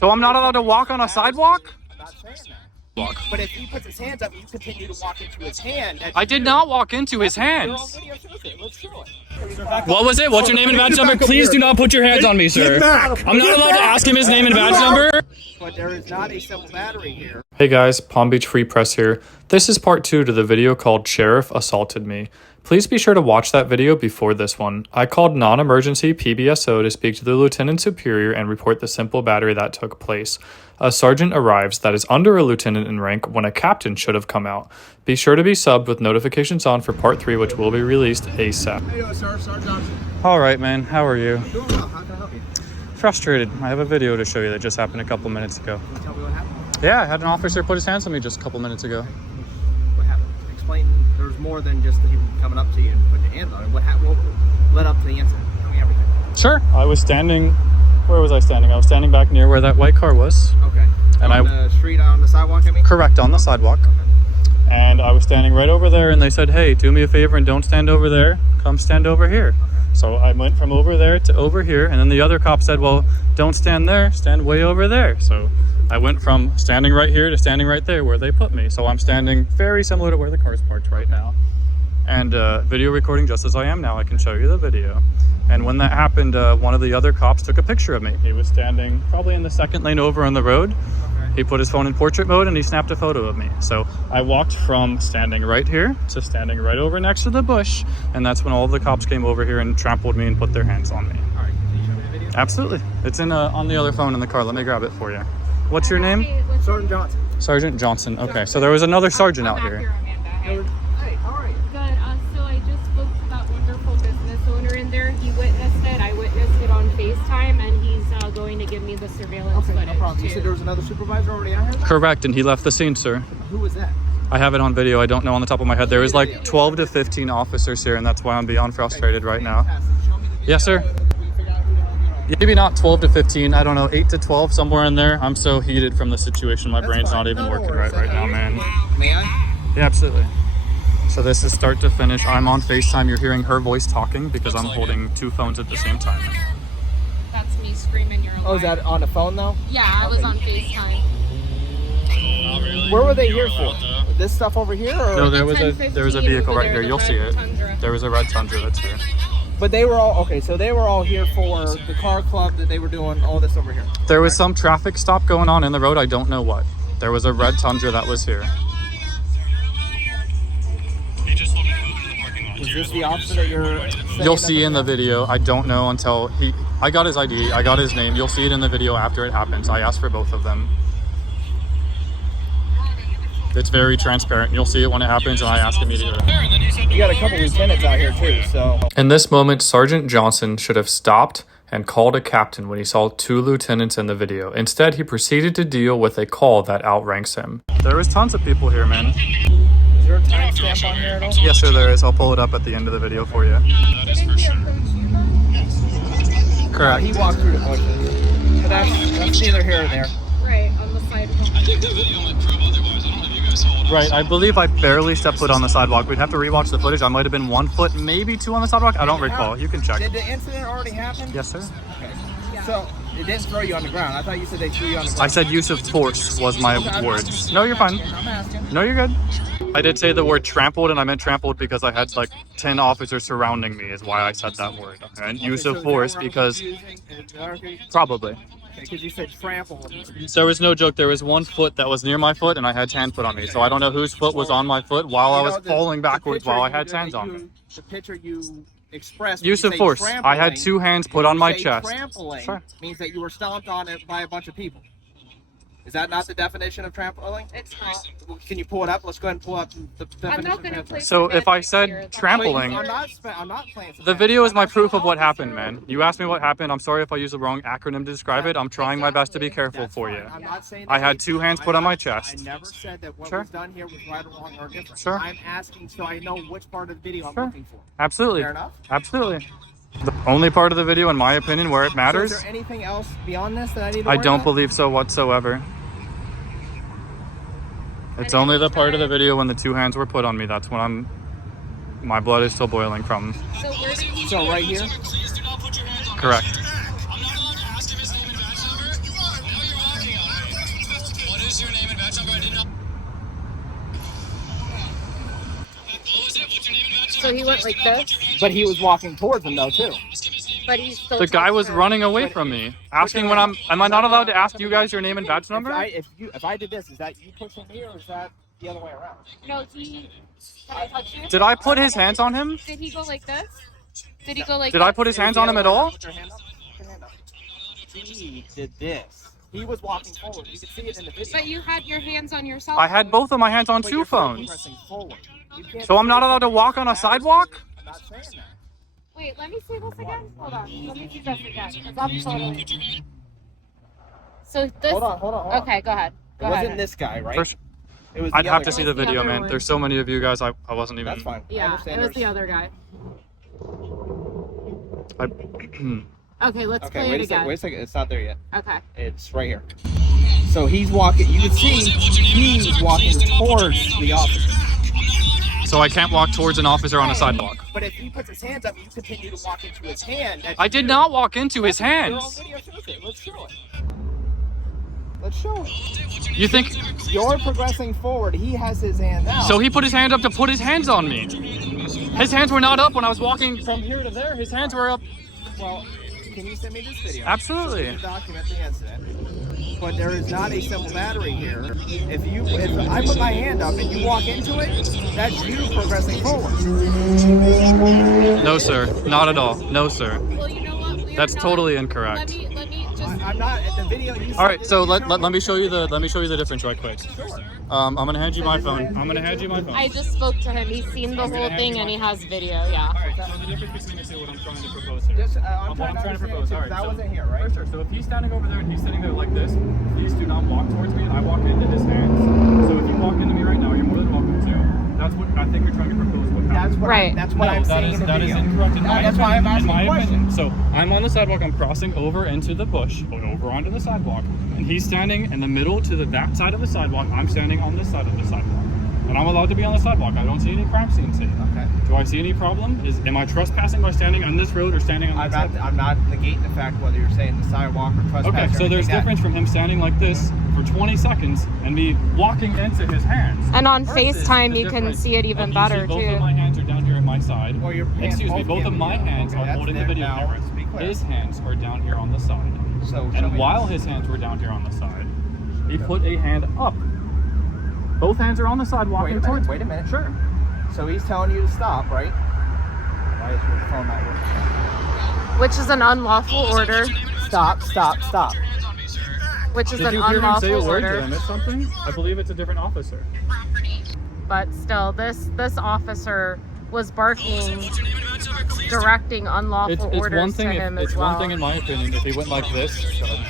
So I'm not allowed to walk on a sidewalk? I'm not saying that. But if he puts his hands up and you continue to walk into his hand... I did not walk into his hands. Let's show it. What was it? What's your name and badge number? Please do not put your hands on me, sir. I'm not allowed to ask him his name and badge number. But there is not a simple battery here. Hey guys, Palm Beach Free Press here. This is part 2 to the video called Sheriff Assaulted Me. Please be sure to watch that video before this one. I called non-emergency PBSO to speak to the Lieutenant Superior and report the simple battery that took place. A sergeant arrives that is under a lieutenant in rank when a captain should have come out. Be sure to be subbed with notifications on for part 3, which will be released ASAP. Hey, sir, Sergeant Johnson. Alright man, how are you? Doing well. How can I help you? Frustrated. I have a video to show you that just happened a couple minutes ago. Can you tell me what happened? Yeah, I had an officer put his hands on me just a couple minutes ago. What happened? Explain. There's more than just him coming up to you and putting your hands on it. What led up to the incident? Tell me everything. Sure. I was standing... Where was I standing? I was standing back near where that white car was. Okay. And on the street, on the sidewalk, I mean? Correct, on the sidewalk. Okay. And I was standing right over there, and they said, hey, do me a favor and don't stand over there. Come stand over here. Okay. So I went from over there to over here, and then the other cop said, well, don't stand there, stand way over there. So I went from standing right here to standing right there where they put me. So I'm standing very similar to where the car's parked right now. And video recording just as I am now. I can show you the video. And when that happened, one of the other cops took a picture of me. He was standing probably in the second lane over on the road. Okay. He put his phone in portrait mode and he snapped a photo of me. So I walked from standing right here to standing right over next to the bush. And that's when all of the cops came over here and trampled me and put their hands on me. All right, can you show me the video? Absolutely. It's in on the other phone in the car. Let me grab it for you. What's your name? Sergeant Johnson. Sergeant Johnson. Okay, so there was another sergeant out here. Hey, how are you? Good. So I just spoke to that wonderful business owner in there. He witnessed it. I witnessed it on FaceTime, and he's going to give me the surveillance footage. No problem. You said there was another supervisor already out here? Correct, and he left the scene, sir. Who was that? I have it on video. I don't know on the top of my head. There was like 12 to 15 officers here, and that's why I'm beyond frustrated right now. Yes, sir. Maybe not 12 to 15. I don't know, 8 to 12, somewhere in there. I'm so heated from the situation. My brain's not even working right now, man. May I? Yeah, absolutely. So this is start to finish. I'm on FaceTime. You're hearing her voice talking because I'm holding 2 phones at the same time. That's me screaming your Oh, is that on the phone though? Yeah, I was on FaceTime. Where were they here for? This stuff over here? Or? No, there was a vehicle right here. You'll see it. There was a red Tundra that's here. But they were all, okay, so they were all here for the car club that they were doing all this over here. There was some traffic stop going on in the road. I don't know what. There was a red Tundra that was here. Is this the officer that you're... You'll see in the video. I don't know until I got his ID. I got his name. You'll see it in the video after it happens. I asked for both of them. It's very transparent. You'll see it when it happens, and I ask immediately. You got a couple lieutenants out here too, so... In this moment, Sergeant Johnson should have stopped and called a captain when he saw 2 lieutenants in the video. Instead, he proceeded to deal with a call that outranks him. There was tons of people here, man. Is there a timestamp on here at all? Yes, sir, there is. I'll pull it up at the end of the video for you. That is for sure. Correct. He walked through the bushes. But that's neither here nor there. Right, on the sidewalk. I think the video might prove otherwise. I don't know if you guys saw what Right, I believe I barely stepped foot on the sidewalk. We'd have to rewatch the footage. I might have been 1 foot, maybe 2 on the sidewalk. I don't recall. You can check. Did the incident already happen? Yes, sir. Okay. So, it didn't throw you on the ground. I thought you said they threw you on the ground. I said use of force was my words. No, you're fine. I'm asking. No, you're good. I did say the word trampled, and I meant trampled because I had like 10 officers surrounding me is why I said that word. And use of force because probably. Because you said trample. There was no joke. There was 1 foot that was near my foot, and I had 10 foot on me. So I don't know whose foot was on my foot while I was falling backwards while I had hands on me. The picture you expressed. Use of force. I had 2 hands put on my chest. Trampling Sure. means that you were stomped on it by a bunch of people. Is that not the definition of trampling? It's not. Can you pull it up? Let's go ahead and pull up the definition. I'm not of going to trampling. play. So if I said trampling, I'm not playing. the video is my proof of what happened, man. You asked me what happened. I'm sorry if I used the wrong acronym to describe it. I'm trying my best to be careful That's for fine. you. I'm not saying I that had 2 hands put on my chest. I never said that what Sure. was done here was right or wrong or different. Sure. I'm asking so I know which part of the video Sure. I'm looking for. Absolutely. Fair enough? Absolutely. The only part of the video, in my opinion, where it So matters, is there anything else beyond this that I need to I worry don't about? believe so whatsoever. It's only the part of the video when the 2 hands were put on me. That's when my blood is still boiling from. So where did you... So right here? Please do not put your hands on Correct. I'm not allowed to ask him his name and badge number. So he went like this, But he was walking towards him though too. but he's still. The guy was talking. running away from me, asking when am I not allowed to ask you guys your name and badge number? If I did this, is that you pushing me or is that the other way around? No, he. Can I touch you? Did I put his hands on him? Did he go like this? Did he go like? Did I put his hands on him at all? Put your hand up. Put your hand up. He did this. He was walking forward. You can see it in the video. But you had your hands on yourself. I had both of my hands on But two you're still phones. pressing forward. You can't So I'm not say allowed to walk on a sidewalk? I'm not saying that. Wait, let me see this again. Hold on. Let me see this again. 'Cause I'm totally. So this. Hold on. Okay, go ahead. It wasn't this guy, right? First, It was I'd the have other to guy. see the It was the video, other man. one. There's so many of you guys, I wasn't even... That's fine. I Yeah, understand it was the there's- other guy. I, Okay, let's Okay, play it again. wait a second. It's not there yet. Okay. It's right here. So he's walking. You can see he's walking towards the officer. so I can't walk towards an officer on a sidewalk. But if he puts his hands up and you continue to walk into his hand, that's I did not walk into his Your own hands. video shows it. Let's show it. Let's show it. You think... You're progressing forward. He has his hand out. So he put his hand up to put his hands on me. His hands were not up when I was walking from here to there. His hands were up. Well, can you send me this video? Absolutely. To document the incident. But there is not a simple battery here. If I put my hand up and you walk into it, that's you progressing forward. No, sir. Not at all. No, sir. Well, you know what? We are That's not- totally incorrect. Let me just. I'm not at the video. You All right, so said- let me show you the difference right quick. Sure. I'm gonna hand you my phone. I'm gonna hand you my phone. I just spoke to him. He's seen the whole thing and he has video. Yeah. All right, so the difference between the two, what I'm trying to propose here. Just, I'm trying to propose. understand, All right, because I so, wasn't here, right? For sure. So if he's standing over there and he's sitting there like this, please do not walk towards me. I walk into his hands. So if you walk into me right now, you're more than welcome to. That's what I think you're trying to propose. What That's happened. what Right. That's what No, I'm that saying is in the that is video. incorrect in my That's why I'm opinion. asking In my opinion. questions. So I'm on the sidewalk. I'm crossing over into the bush, over onto the sidewalk, and he's standing in the middle to the back side of the sidewalk. I'm standing on this side of the sidewalk, and I'm allowed to be on the sidewalk. I don't see any crime scenes here. Okay. Do I see any problem? Am I trespassing by standing on this road or standing on that side? I'm not negating the fact whether you're saying the sidewalk or trespass. Okay, or so there's anything like difference from him standing like this for 20 seconds and me walking into his hands. And on versus FaceTime, the you can difference see it even of better both too. of my hands are down here at my side. Or your hands Excuse me, both both of my can be- hands okay, are that's holding the there video now. camera. Let's be clear. His hands are down here on the side. So show And me while that. his hands were down here on the side, he put a hand up. Both hands are on the side walking towards me. Wait a minute. Sure. So he's telling you to stop, right? Why is your phone not working? Which is an unlawful order. Stop. Which is Did an you hear him say a unlawful word? Did I order. miss something? I believe it's a different officer. But still, this officer was barking, directing unlawful It's orders one thing. to him It's as well. one thing in my opinion if he went like this.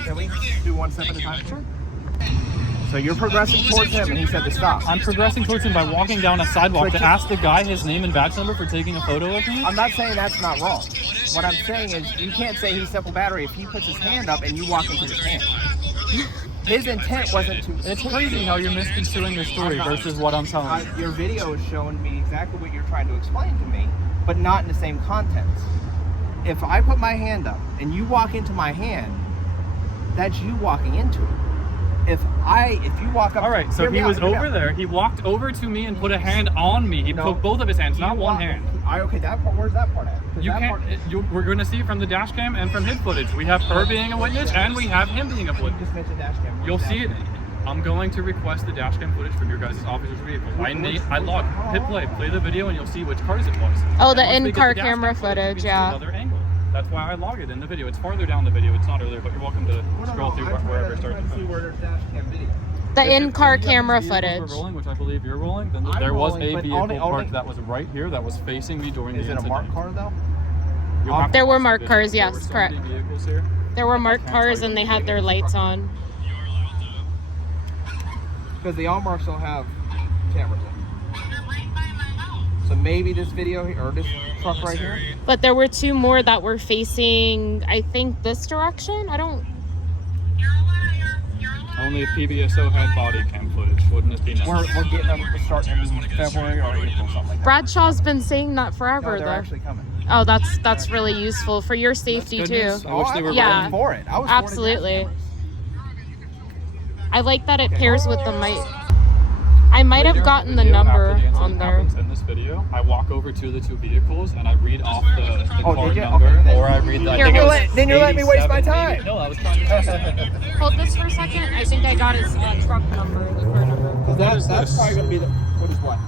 Can we do one step at a time? Sure. So you're progressing towards him, and he said to stop. I'm progressing towards him by walking down a sidewalk to ask the guy his name and badge number for taking a photo of me. I'm not saying that's not wrong. What I'm saying is you can't say he's simple battery if he puts his hand up and you walk into his hand. His intent wasn't to. It's crazy how you're misconstruing your story versus what I'm telling you. Your video is showing me exactly what you're trying to explain to me, but not in the same context. If I put my hand up and you walk into my hand, that's you walking into it. If you walk up, All right, so hear me he out, was hear me over out. there. He walked over to me and put a hand on me. He No. put both of his hands, not You one walk- hand. Okay, that part. Where's that part at? 'Cause You that can't. part- We're going to see from the dash cam and from his footage. We have her being a witness and we have him being a You witness. just mentioned dash cam. Where's You'll dash see it. cam? I'm going to request the dash cam footage from your guys' officer's vehicle. I log. Hit play the video, and you'll see which cars it was. Oh, And the once we get in-car dash camera cam footage, we footage, can see yeah. Another angle. That's why I log it in the video. It's farther down the video. It's not earlier, but you're welcome to scroll through wherever it starts. I'm trying to see where there's dash cam video. The If in-car any other camera vehicles footage. were rolling, which I believe you're rolling, then I'm there was rolling, a but vehicle only- parked that was right here that was facing me during Is the it a incident. marked car though? You'll have to There were watch the marked video. cars, There yes, were so correct. many vehicles here. There were marked cars and they had their lights on. Because the all marks don't have cameras in. So maybe this video here, or this truck right here. But there were two more that were facing, I think, this direction. I don't. Only if PBSO had body cam footage, wouldn't it be nice? We're getting them to start in February or April, something like that. Bradshaw's been saying that No, forever, they're though. actually coming. Oh, that's really useful for your safety Good too. news. I wish they were Yeah. rolling. for it. I was Absolutely. For it. I like that it pairs with the mic. I might have Later in gotten the video, number after the on incident there. happens in this video, I walk over to the two vehicles and I read off the Oh, card did you? number, Okay, then- or I read the. I Here, think it hold was it. Then you're letting me waste my 87, time. 80 No, I was trying to. Hold this for a second. I think I got his truck number, the car number. That's this? probably gonna be the. What is what?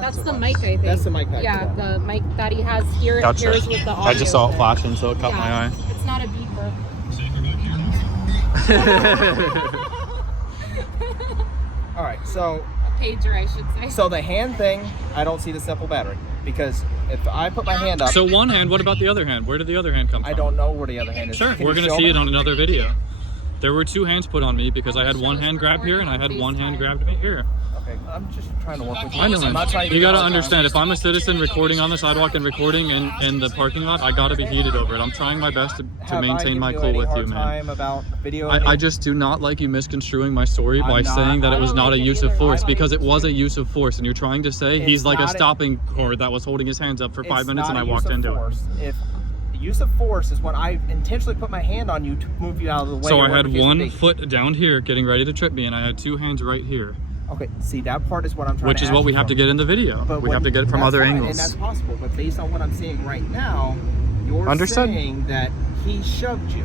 That's the mic, I think. That's the mic pack, Yeah, yeah. the mic that he has here. Gotcha. Here's with the audio. I just saw it in flashing, so it caught my Yeah, eye. it's not a beeper. All right, so A pager, I should say. so the hand thing, I don't see the simple battery because if I put my hand up, So one hand. What about the other hand? Where did the other hand come from? I don't know where the other hand is. Sure, Can we're you gonna show see me? it on another video. There were two hands put on me because I had one hand grabbed here and I had one hand grabbed me here. Okay, I'm just trying to work with you. I know, I'm not trying man. to You get gotta all the time. understand, if I'm a citizen recording on the sidewalk and recording in the parking lot, I gotta be heated over it. I'm trying my best to Have I maintain given my you cool any with hard you, man. time about video? I just do not like you misconstruing my story by I'm not- saying that I it was don't not a like it use of either. force, I don't because it either. was a use of force, and you're trying to say It's he's like a not stopping cord that was holding his hands up for 5 It's minutes not and I a use walked of into it. force. If use of force is when I intentionally put my hand on you to move you out of the way. So or I whatever had the case may one be. foot down here getting ready to trip me, and I had two hands right here, Okay, see that part is what I'm trying which to is ask what we you have to from. get in the video. But We what- have to get it from that's other fine, angles. and that's possible. But based on what I'm seeing right now, you're Understood. saying that he shoved you,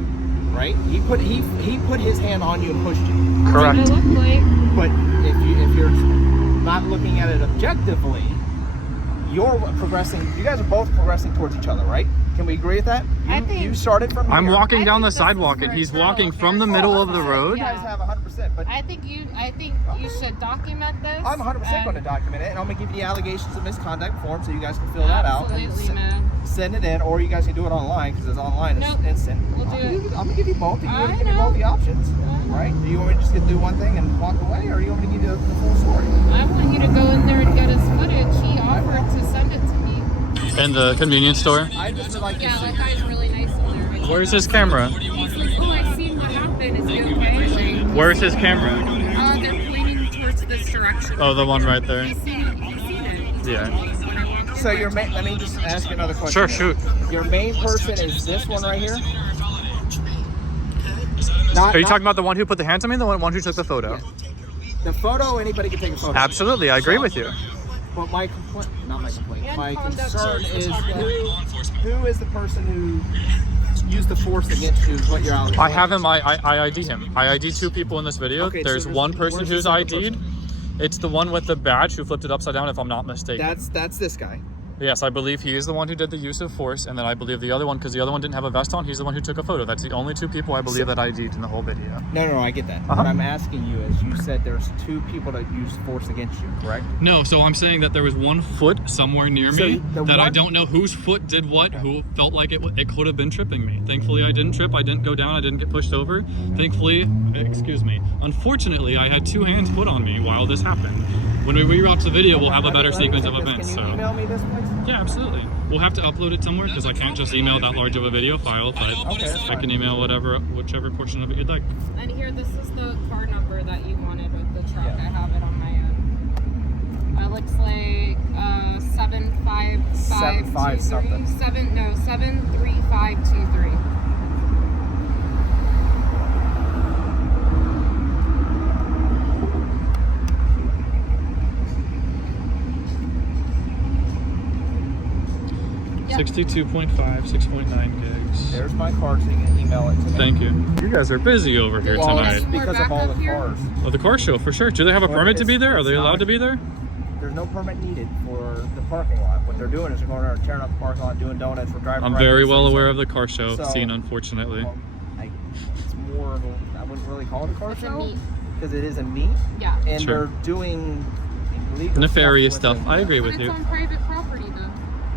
right? He put his hand on you and pushed you. What Correct. it look like. But if you're not looking at it objectively, you're progressing. You guys are both progressing towards each other, right? Can we agree with that? I think- you started from. I'm here. walking I down think the this is sidewalk where and he's it's walking at. from the Oh, middle of the 100%. road. You guys have 100%, but I think you should document this. I'm 100% going to and- document it, and I'm going to give you the allegations of misconduct form so you guys can fill that out and Absolutely, man. send it in, or you guys can do it online because it's online. It's Nope. instant. We'll do it. I'm going to give you both. You're I going to give me know. both the options, I know. right? Do you want me to just do one thing and walk away, or do you want me to give you the full story? I want you to go in there and get his footage. He offered to send it to me. In the convenience store. I just would like Yeah, to that see. guy's really nice in there. Where's his camera? He's like, oh, I seen what happened. Is he okay? Where's his camera? They're pointing towards this direction. Oh, the one right there. He's seen it. Yeah. So your main. Let me just ask you another question. Sure, here. shoot. Your main person is this one right here. Not, Are you not- talking about the one who put the hands on me, or the one who took the photo? the photo? Anybody can take a photo. Absolutely, I agree with you. But my complaint, not my complaint, And my conduct concern checks. is who is the person who used the force against you? Is what you're out. I have him. I ID him. I ID two people in this video. Okay, so There's there's- one person where's the who's second ID'd. person? It's the one with the badge who flipped it upside down, if I'm not mistaken. That's this guy. Yes, I believe he is the one who did the use of force, and then I believe the other one, because the other one didn't have a vest on, he's the one who took a photo. That's the only two people I believe that ID'd in the whole video. No, I get that. Uh-huh. What I'm asking you is, you said there's two people that used force against you, correct? No, so I'm saying that there was one foot somewhere near So me the that I one- don't know whose foot did what, who felt like it could have been tripping me. Thankfully, I didn't trip. I didn't go down. I didn't get pushed over. Thankfully, excuse me. Unfortunately, I had two hands put on me while this happened. When we rewatch the video, we'll have a better sequence of events. Can you So. email me this, please? Yeah, absolutely. We'll have to upload it somewhere because I can't just email that large of a video file, but Okay, that's I can email whichever portion of it you'd like. And here, this is the car number that you wanted with the truck. Yeah. I have it on my end. It looks like 75 something. 73523. Yep. 62.5, 6.9 gigs. There's my card, so you can email it to me. Thank you. You guys are busy over here Well, tonight. it's because of all the Back up here? cars. Oh, the car show, for sure. Do they have a Well, permit to it's- be there? Are it's they not- allowed to be there? There's no permit needed for the parking lot. What they're doing is they're going there and tearing up the parking lot, doing donuts, we're driving I'm right very next to well each aware other. of the car show So- scene, unfortunately. Well, it's more of a, I wouldn't really call it a car It's a show meet. because it is a meet, Yeah. and Sure. they're doing illegal Nefarious stuff. stuff. I agree But with it's you. on private property, though.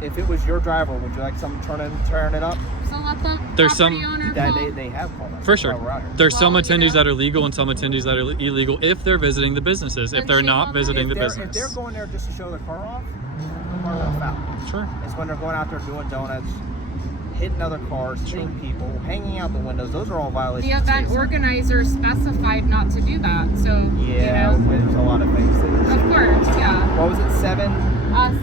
If it was your driver, would you like someone tearing it up? So let the There's property some- owner That call. they have called us. For That's sure. why we're out here. There's some Well, attendees yeah. that are legal and some attendees that are illegal if they're visiting the businesses. If Then they're shame not on them. visiting the If they're business. going there just to show the car off, the car will foul. Sure. It's when they're going out there doing donuts, hitting other cars, hitting people, hanging out the windows. Those are all The violations. of event state. organizer specified not to do that, so Yeah, you know. there's a lot of things. Of course, yeah. What was it? 7,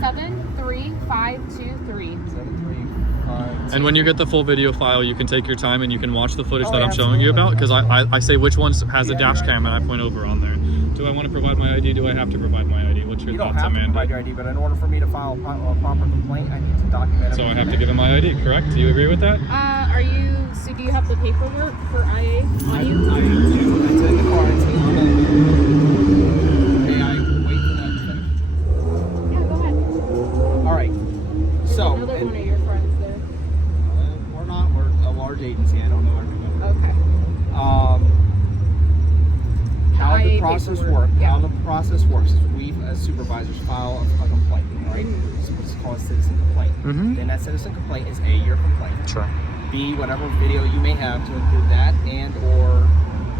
73523. 7, 3, 5, And when you get the full video file, you can take your time and you can watch the footage Oh, that I'm showing you about, because I say which ones has a dash cam and I point over on there. Do I want to provide my ID? Do I have to provide my ID? What's your You don't thoughts, have to Amanda? provide your ID, but in order for me to file a proper complaint, I need to document it. So I have to give him my ID, correct? Do you agree with that? So do you have the paperwork for IA on you? I do. It's in the car. It's in the May I wait for that to finish? Yeah, go ahead. All right. So, Another one of your friends there. we're not. We're a large agency. I don't know everybody. Okay. How the IA process paperwork, works. yeah. How the process works is we, as supervisors, file a complaint. Right. So it's called a citizen complaint. Then that citizen complaint is A, your complaint. Sure. B, whatever video you may have to include that and or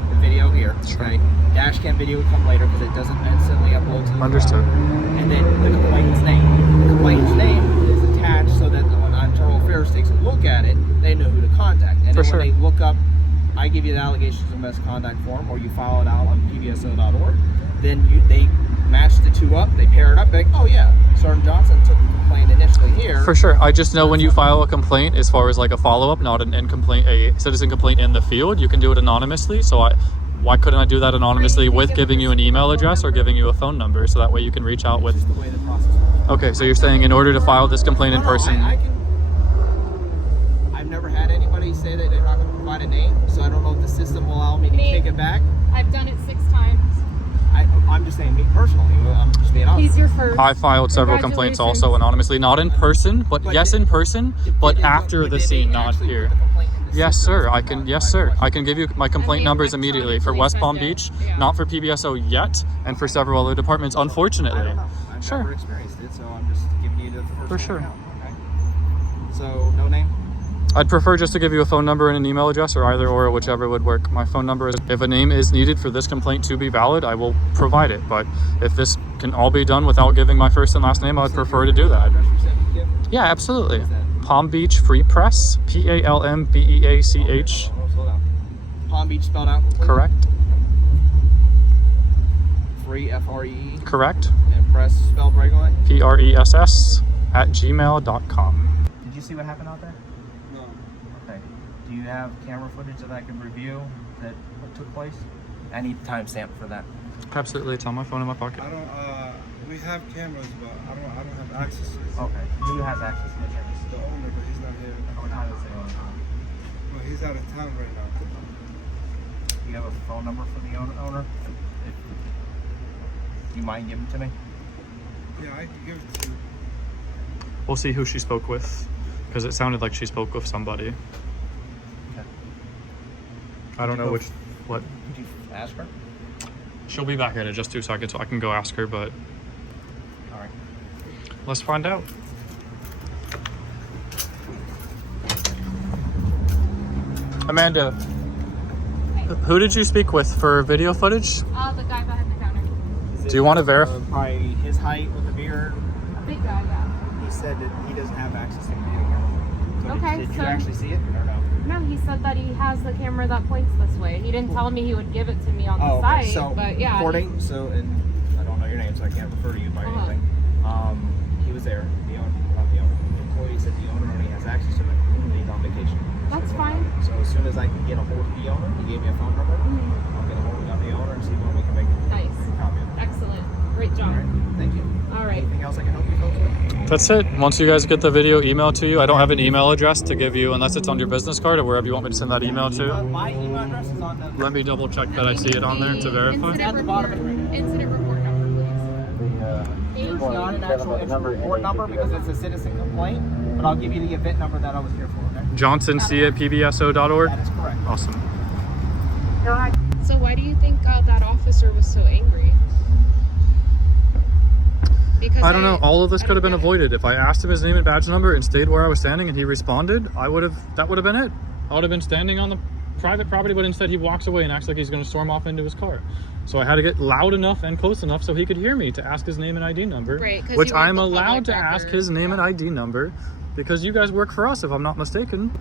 the video here. Sure. Okay. Dash cam video would come later because it doesn't instantly upload to the Understood. cloud. And then the complainant's name. The complainant's name is attached so that when Internal Affairs takes a look at it, they know who to contact. And For then sure. when they look up, I give you the allegations of misconduct form, or you file it out on PBSO.org. Then they match the two up. They pair it up. Like, oh yeah, Sergeant Johnson took the complaint initially here. For sure. I just know when you file a complaint, as far as like a follow-up, not an a citizen complaint in the field, you can do it anonymously. So why couldn't I do that anonymously with giving you an email address or giving you a phone number, so that way you can reach out with... Just the way the process works. Okay, so you're saying in order to file this complaint in person... I've never had anybody say that they're not going to provide a name, so I don't know if the system will allow me to Me. kick it back. I've done it 6 times. I'm just saying, me personally, I'm just being honest. He's your first. I filed several complaints Congratulations. also anonymously, not in person, but yes in person, but Did they- after the did they scene, not actually here. put the complaint in the Yes, system? sir. I can. Yes, sir. I can give you my complaint they numbers immediately for West Palm electronically Beach, sent it. Yeah. not for PBSO yet, and for several other departments. I Unfortunately, don't know. I've Sure. never experienced it, so I'm just giving you the first For sure. account. Okay. So, no name? I'd prefer just to give you a phone number and an email address, or either or, whichever would work. My phone number is, if a name is needed for this complaint to be valid, I will provide it. But if this can all be done without giving my first and last name, I'd prefer to do that. Address you said you'd give? Yeah, absolutely. What is that? Palm Beach Free Press, PALMBEACH. Slow down. Palm Beach spelled out? completely? Correct. Free, F-R-E-E, Correct. and press spelled regularly? PRESS@gmail.com. Did you see what happened out there? No. Okay. Do you have camera footage that I can review that what took place? I need timestamp for that. Absolutely. It's on my phone in my pocket. I don't, we have cameras, but I don't have access to it. Okay. Who has access to the cameras? The owner, but he's not here. What time is it on? Well, he's out of town right now. Do you have a phone number for the owner? Do you mind giving it to me? Yeah, I can give it to you. We'll see who she spoke with, because it sounded like she spoke with somebody. Okay. I don't know what. Did you ask her? She'll be back in just 2 seconds, so I can go ask her, but All right. let's find out. Amanda, who did you speak with for video footage? The guy behind the counter. Do you want to verify? Probably his height with the beard. A big guy, yeah. He said that he doesn't have access to the video camera. So Okay, did you so- actually see it or no? No, he said that he has the camera that points this way. He didn't tell me he would give it to me on the Oh, okay. site, So, but yeah. according, and I don't know your name, so I can't refer to you by Uh-huh. anything. He was there. The owner, not the owner. The employee said the owner only has access to it. And he's on vacation. That's fine. So as soon as I can get a hold of the owner, he gave me a phone number. I'll get a hold of the owner and see when we can make a Nice. copy of it. Excellent. Great All job. right. Thank you. All right. Anything else I can help you folks with? That's it. Once you guys get the video emailed to you, I don't have an email address to give you unless it's on your business card or wherever you want me to send that email to. My email address is on the. Let me double check that I see it on there to verify. At the bottom of the screen. Incident report number, please. It's not an actual incident report number because it's a citizen complaint, but I'll give you the event number that I was here for, okay? JohnsonC at PBSO.org. That is correct. Awesome. So why do you think that officer was so angry? Because I don't know. All of this I could have don't been get it. avoided if I asked him his name and badge number and stayed where I was standing and he responded. That would have been it. I would have been standing on the private property, but instead he walks away and acts like he's going to storm off into his car. So I had to get loud enough and close enough so he could hear me to ask his name and ID number, Right, 'cause which you want I'm the allowed to public ask record, his name and yeah. ID number because you guys work for us, if I'm not mistaken.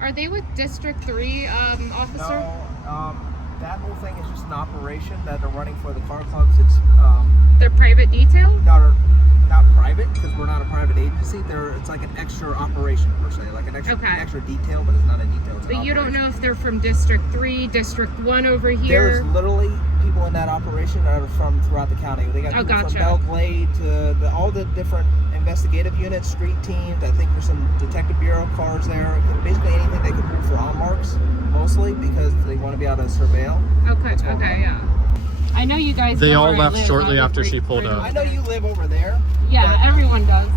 Are they with District 3, officer? No, that whole thing is just an operation that they're running for the car clubs. It's They're private detail? Not private, because we're not a private agency. It's like an extra operation per se, like an extra detail, but it's not a detail. It's but you don't know if they're from District 3, District 1 over here. There's literally people in that operation that are from throughout the county. They got people from Belle Glade to all the different investigative units, street teams. I think there's some detective bureau cars there. Basically anything they can pull for on marks, mostly because they want to be able to surveil. Okay, yeah. I know you guys. They all left shortly after she pulled up. I know you live over there. Yeah, everyone does.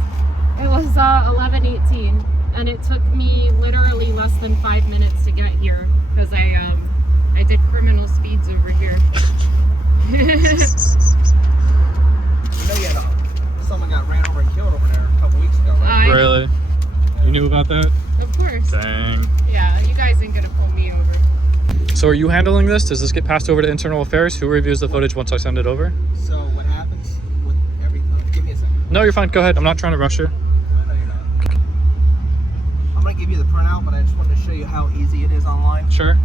It was 11:18, and it took me literally less than 5 minutes to get here because I did criminal speeds over here. You know, someone got ran over and killed over there a couple weeks ago, right? Really? You knew about that? Of course. Dang. Yeah, you guys ain't gonna pull me over. So are you handling this? Does this get passed over to Internal Affairs? Who reviews the footage once I send it over? So what happens with give me a second. No, you're fine. Go ahead. I'm not trying to rush you. No, you're not. I'm gonna give you the printout, but I just wanted to show you how easy it is online. Sure.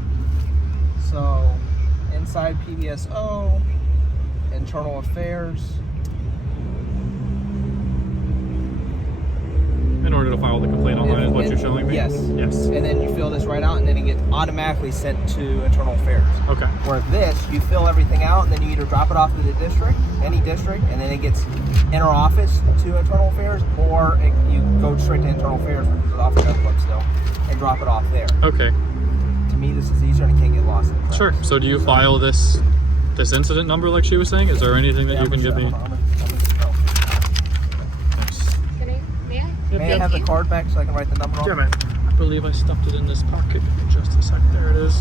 So inside PBSO, Internal Affairs. In order to file the complaint online is what you're showing me? Yes. Yes. And then you fill this right out, and then it gets automatically sent to Internal Affairs. Okay. Where this, you fill everything out, and then you either drop it off to the district, any district, and then it gets inner office to Internal Affairs, or you go straight to Internal Affairs, which is off the gun club still, and drop it off there. Okay. To me, this is easier and it can't get lost in the crowd. Sure. So do you file this incident number like she was saying? Is there anything that you can give me? May I have the card back so I can write the number on it? Yeah, man. I believe I stuffed it in this pocket. Just a sec. There it is.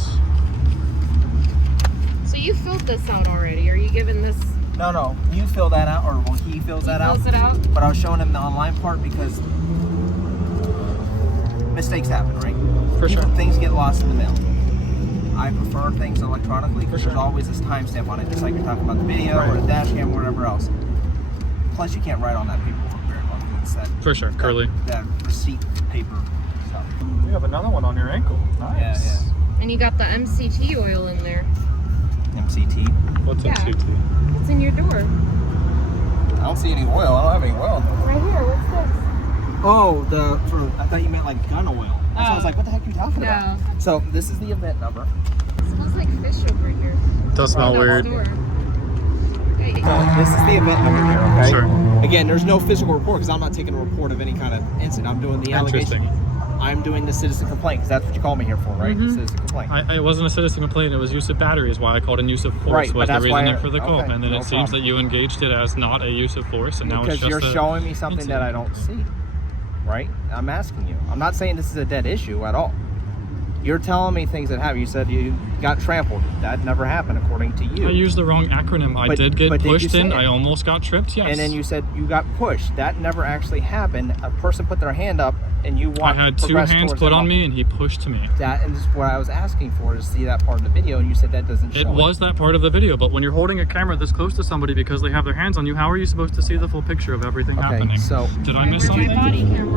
So you filled this out already. Are you giving this? No. You fill that out, or he fills that out. Fills it out. But I was showing him the online part because mistakes happen, right? For sure. Things get lost in the mail. I prefer things electronically because sure. there's always this timestamp on it, just like you're talking about the video or the dash cam or whatever else. Plus, you can't write on that paperwork very well. It's that, For sure. Curly. that receipt paper stuff. You have another one on your ankle. Nice. Yeah. And you got the MCT oil in there. MCT. What's Yeah. MCT? It's in your door. I don't see any oil. I don't have any oil in there. Right here. What's this? Oh, I thought you meant like gun oil. So I was like, what the heck are you talking about? So this is the event number. It smells like fish over here. Does smell weird. Store. This is the event number here, okay? Sure. Again, there's no physical report because I'm not taking a report of any kind of incident. I'm doing the allegation. I'm doing the citizen complaint because that's what you call me here for, right? Mm-hmm. Citizen complaint. It wasn't a citizen complaint. It was use of battery is why I called in use of force. Right, was but the that's why reasoning for the call. okay, And then no it seems problem. that you engaged it as not a use of force, and now it's Because just you're showing me something that I don't see, right? I'm asking you. I'm not saying this is a dead issue at all. You're telling me things that happen. You said you got trampled. That never happened, according to you. I used the wrong acronym. I did get pushed in. I almost got tripped, yes. And then you said you got pushed. That never actually happened. A person put their hand up, and you I had two hands put on me, and he pushed me. That is what I was asking for, to see that part of the video, and you said that doesn't show It was that part of the video, but when you're holding a camera this close to somebody because they have their hands on you, how are you supposed to see the full picture of everything happening? So did I miss something?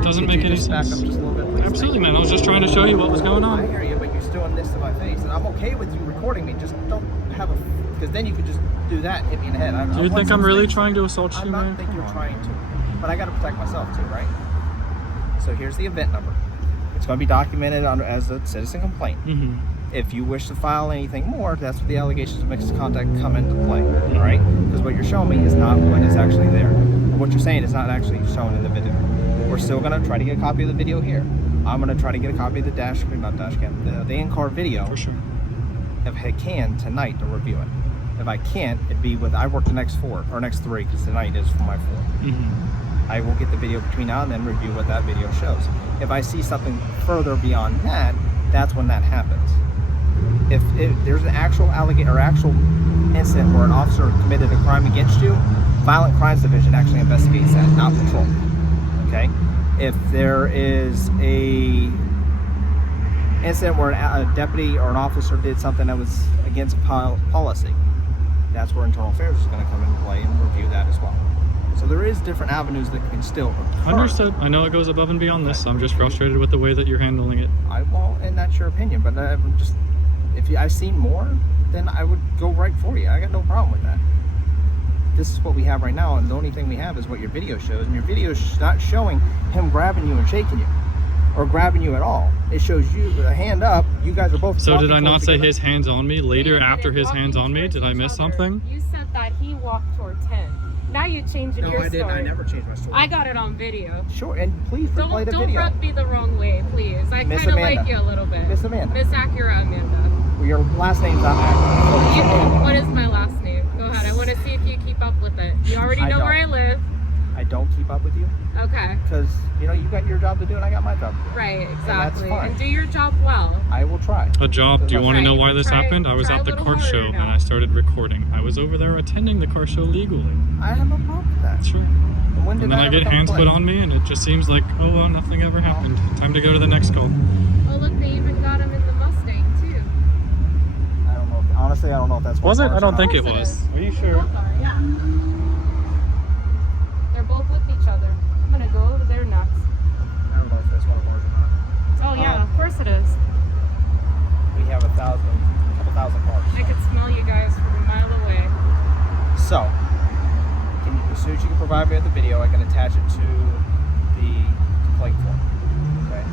Doesn't make any back sense. up just a little bit, please? Absolutely, man. I was just trying to show you what was going I on. hear you, but you're still doing this to my face, and I'm okay with you recording me. Just don't have a, because then you could just do that, hit me in the head. Do you think I'm really trying to assault I'm you, not man? think you're trying to, but I got to protect myself too, right? So here's the event number. It's going to be documented as a citizen complaint. Mm-hmm. If you wish to file anything more, that's where the allegations of misconduct come into play, all right? Because what you're showing me is not what is actually there. What you're saying is not actually shown in the video. We're still going to try to get a copy of the video here. I'm going to try to get a copy of the the in-car video. For sure. If I can tonight to review it. If I can't, it'd be I work the next 4 or next 3 because tonight is for my 4. Mm-hmm. I will get the video between now and then, review what that video shows. If I see something further beyond that, that's when that happens. If there's an actual incident where an officer committed a crime against you, Violent Crimes Division actually investigates that, not patrol. Okay? If there is a incident where a deputy or an officer did something that was against policy, that's where Internal Affairs is going to come into play and review that as well. So there is different avenues that can still occur. Understood. I know it goes above and beyond this. I'm just frustrated with the way that you're handling it. And that's your opinion, but I'm just, if I've seen more, then I would go right for you. I got no problem with that. this is what we have right now, and the only thing we have is what your video shows, and your video is not showing him grabbing you and shaking you, or grabbing you at all. It shows you a hand up. You guys are both. So did I walking not close say together. his hands on me later Wait a after minute, his hands walking on me? towards Did I each miss other. something? You said that he walked towards him. Now you're changing No, your I didn't. story. I never changed my story. I got it on video. Sure, and please replay the Don't video. rub me the wrong way, please. I Miss kind of Amanda. like you a little bit. Miss Amanda. Miss Acura Amanda. Well, your last name's not Acura. What is my last name? Go ahead. I want to see if you keep up with it. You already I know where I don't. live. I don't keep up with you Okay. because you know you got your job to do and I got my job to do. Right, that's exactly. fine. And do your job well. I will try. A job. Do you want to Right, know why this try- happened? I was try at a the little car harder show and now. I started recording. I was over there attending the car show legally. I have no problem with that. Sure. And when did And then that I ever get come hands to play? put on me and it just seems like, oh well, nothing ever happened. Time to go to the next call. Oh, look, they even got him in the Mustang, too. I don't know. Honestly, I don't know if that's what Was it? cars I don't are. think it Of course was. is. Are you They sure? both are, yeah. They're both with each other. I'm gonna go over there next. I don't know if that's one of ours or not. Oh, yeah, of course it is. We have a couple thousand cars. I could smell you guys from a mile away. So, as soon as you can provide me with the video, I can attach it to the complaint form. Okay.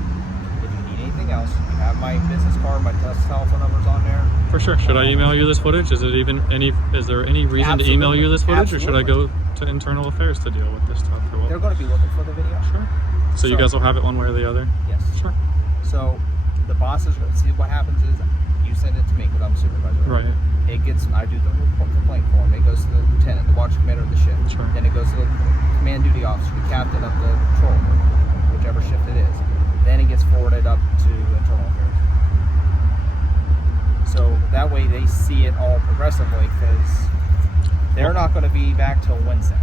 If you need anything else, you have my business card, my telephone numbers on there. For sure. Should I email you this footage? Is there any reason to email you this footage, or should I go to internal affairs to deal with this stuff? Or what? They're going to be looking for the video. Sure. So you guys will have it one way or the other? Yes. Sure. So the boss is going to see what happens is you send it to me because I'm supervisor. Right. I do the complaint form. It goes to the lieutenant, the watch commander of the ship. Sure. Then it goes to the command duty officer, the captain of the patrol, whichever shift it is. Then it gets forwarded up to internal affairs. So that way they see it all progressively because they're not going to be back till Wednesday.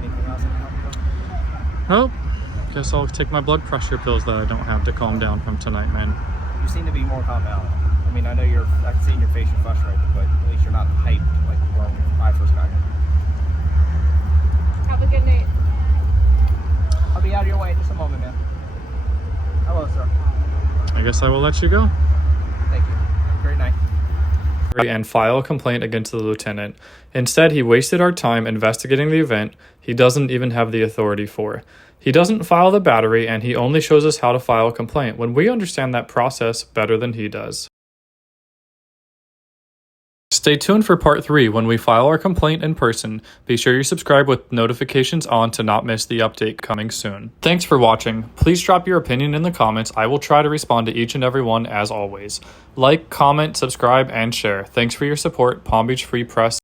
Anything else I can help you with? Well, guess I'll take my blood pressure pills that I don't have to calm down from tonight, man. You seem to be more calm now. I mean, I know I can see in your face you're frustrated, but at least you're not hyped like you were when I first got here. Have a good night. I'll be out of your way in just a moment, man. Hello, sir. I guess I will let you go. Thank you. Have a great night. And file a complaint against the lieutenant. Instead, he wasted our time investigating the event he doesn't even have the authority for. He doesn't file the battery, and he only shows us how to file a complaint when we understand that process better than he does. Stay tuned for part 3 when we file our complaint in person. Be sure you subscribe with notifications on to not miss the update coming soon. Thanks for watching. Please drop your opinion in the comments. I will try to respond to each and every one as always. Like, comment, subscribe, and share. Thanks for your support. Palm Beach Free Press.